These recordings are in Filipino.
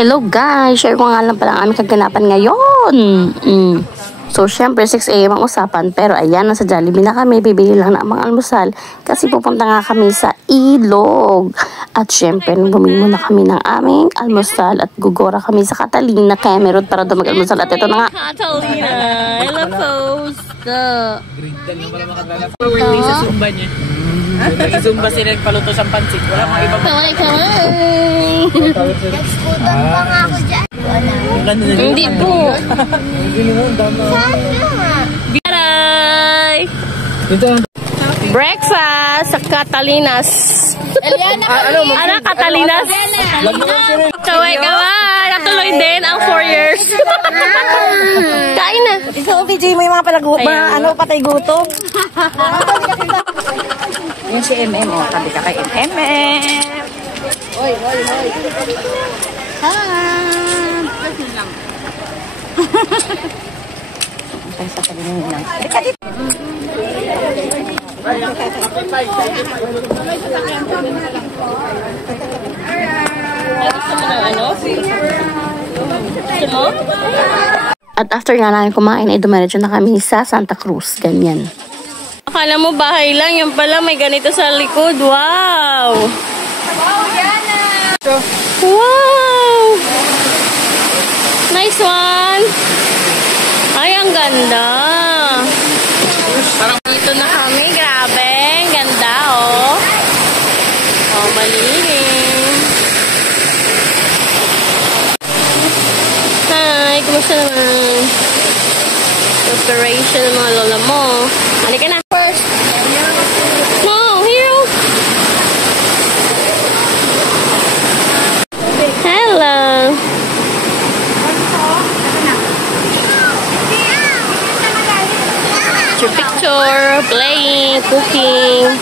Hello guys! Share ko nga lang pala ang aming kaganapan ngayon. So, syempre 6 AM ang usapan. Pero ayan, nasa Jollibee na kami. Bibili lang na mga almusal. Kasi pupunta nga kami sa Ilog. At syempre, bumili muna kami ng aming almusal. At gugora kami sa Catalina Cameron para doon mag-almusal. At ito na nga. Catalina! I love those. Forwarding sa Zumba niya. Nag-Zumba sila nagpaluto sa pansit. Wala mga iba. Nag-scooter pa nga ako dyan. Hindi po. Saan nga? Bye! Breakfast sa Catalinas. Ano, Catalinas? Kaway-kaway. Natuloy din ang 4 years. Kain na. Ikaw, PJ, mo yung mga patay gutom. Yung si MM, oh, tabi ka kay MM. Oy. Ay, sa kalimutan lang. Dika dito. At after nga namin kumain, ay dumiretso na kami sa Santa Cruz. Ganyan. Akala mo bahay lang, yung pala may ganito sa likod. Wow! Wow, Yana! Wow! Nice one! Ay, ang ganda! Dito na kami, grabe! Ang ganda, oh! Oh, malilim! Hi! Kumusta naman? Preparation ng mga lola mo. Halika na! First! No! Hero! Hello! Picture, playing, cooking.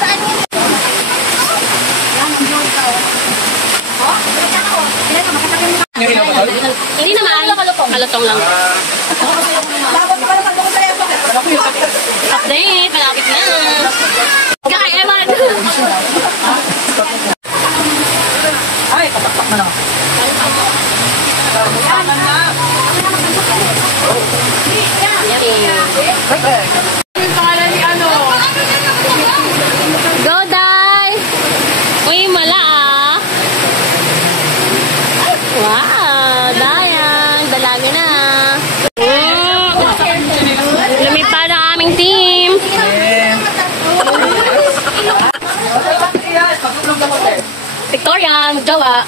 Hindi naman. Malutong lang. Update, malapit na. Kaya Eman. Ay, kataktak na lang. Go, Day! Uy, mala ah! Wow! Dayang! Dalami na! Lumipad ang aming team! Victoria! Magjawa!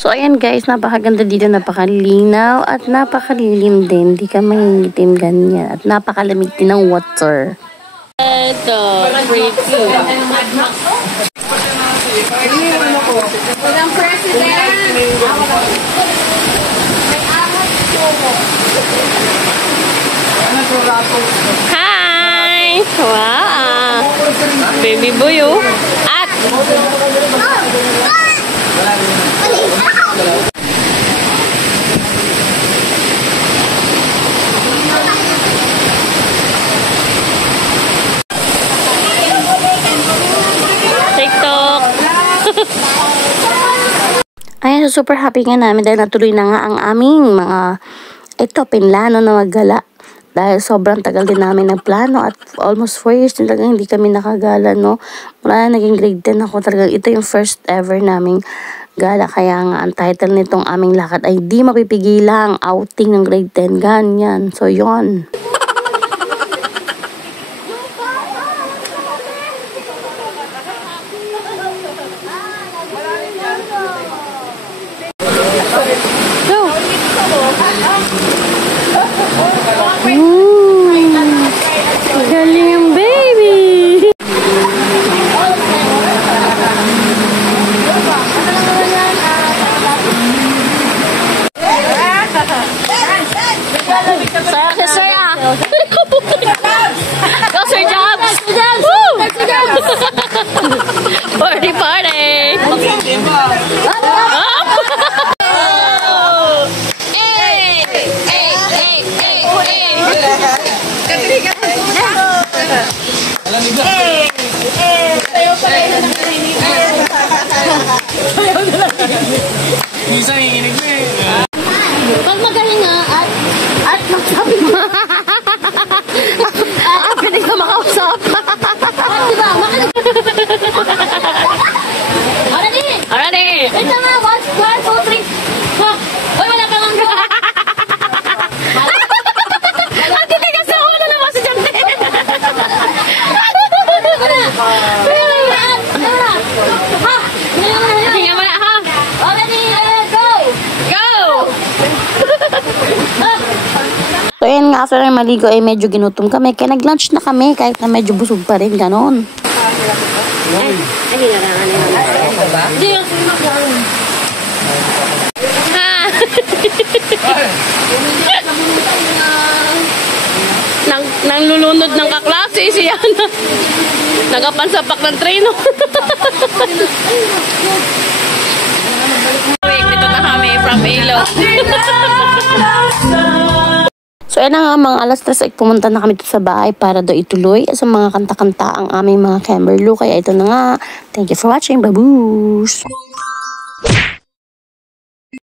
So, ayan guys, napakaganda dito, napakalinaw at napakalilim din. Di ka mangingitim ganyan. At napakalamig din ng water. Ito, pretty. Walang president! Hi! Wow! Baby boy, oh! At! TikTok! Ayan, so super happy nga namin dahil natuloy na nga ang aming mga pinlano na maggala. Dahil sobrang tagal din namin nagplano at almost 4 years din talagang hindi kami nakagala, no? Mula na naging grade 10 ako, talagang ito yung first ever naming gala. Kaya nga ang title nitong aming lakad ay Di Mapipigilang Outing ng grade 10. Ganyan. So, yun. Galing yung baby! Sir, Isa yung inig mo eh. Pag magaling nga at magsabi mo. Pwede ka makausap. Diba? Already! Already! Wait lang nga. 1, 2, 3. Uy, wala pa lang. Ang titigas ako na naman si Jante. Tingnan mo na ha. Already, go! Go! So, yun nga, after maligo ay medyo ginutom kami. Kaya nag-lunch na kami kahit na medyo busog pa rin, ganon. Nang lulunod ng kaklase siya na nagapansapak ng treno. Dito na kami from Ilo. So, yan na nga, mga alas 3 ay pumunta na kami dito sa bahay para daw ituloy sa mga kanta-kanta ang aming mga Camberloo. Kaya ito na nga. Thank you for watching. Babush!